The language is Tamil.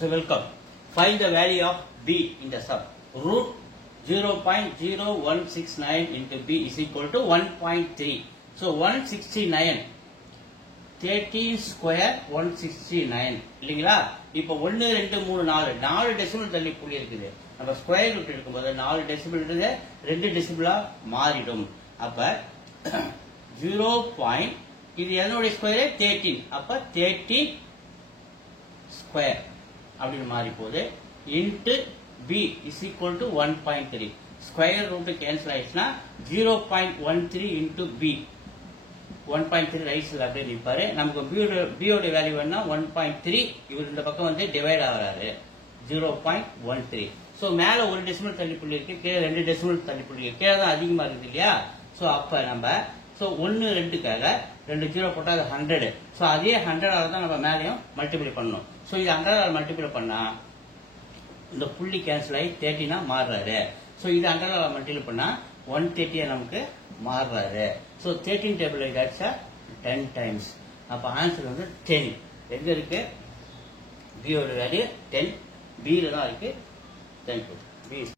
So welcome. Find the value of b in the sum. Root 0.0169 into b is equal to 1.3. So 169. 13 square 169 இல்லீங்களா? இப்போ 1 2 3 4 4 டெசிமல் தள்ளி புள்ளி இருக்குது. நம்ம ஸ்கொயர் ரூட் எடுக்கும்போது 4 டெசிமல் இருந்து 2 டெசிமலா மாறிடும். அப்ப 0. இது எதனுடைய ஸ்கொயர் 13. அப்ப 13 ஸ்கொயர் அப்படின்னு மாறி போகுது. Into b is equal to 1.3. Square root cancel ஆயிடுச்சுன்னா 0.13 இன்டு b 1.3 ரைட்ஸ்ல அப்படியே நிற்பாரு. நமக்கு b ஓட வேல்யூ வேணா 1.3. இவர் இந்த பக்கம் வந்து டிவைட் ஆகிறாரு 0.13. ஸோ மேல ஒரு டெசிமல் தள்ளி புள்ளி இருக்கு, கீழே 2 டெசிமல் தள்ளி புள்ளி இருக்கு. கீழே தான் அதிகமா இருக்குது இல்லையா? ஸோ அப்ப நம்ம 1 2க்காக 2 0 போட்டா அது 100. ஸோ அதே 100ஆல தான் நம்ம மேலையும் மல்டிப்ளை பண்ணணும். ஸோ இது 100ஆல மல்டிப்ளை பண்ணா இந்த புள்ளி கேன்சல் ஆகி 13 மாறுறாரு. ஸோ இது 100ஆல மல்டிப்ளை பண்ணா 130 நமக்கு மாறுறாரு. ஸோ 13 டேபிள் இதாச்சா 10 டைம்ஸ். அப்ப ஆன்சர் வந்து 10. எங்க இருக்கு? b ஓட வேல்யூ 10. b ல தான் இருக்கு. Thank you. B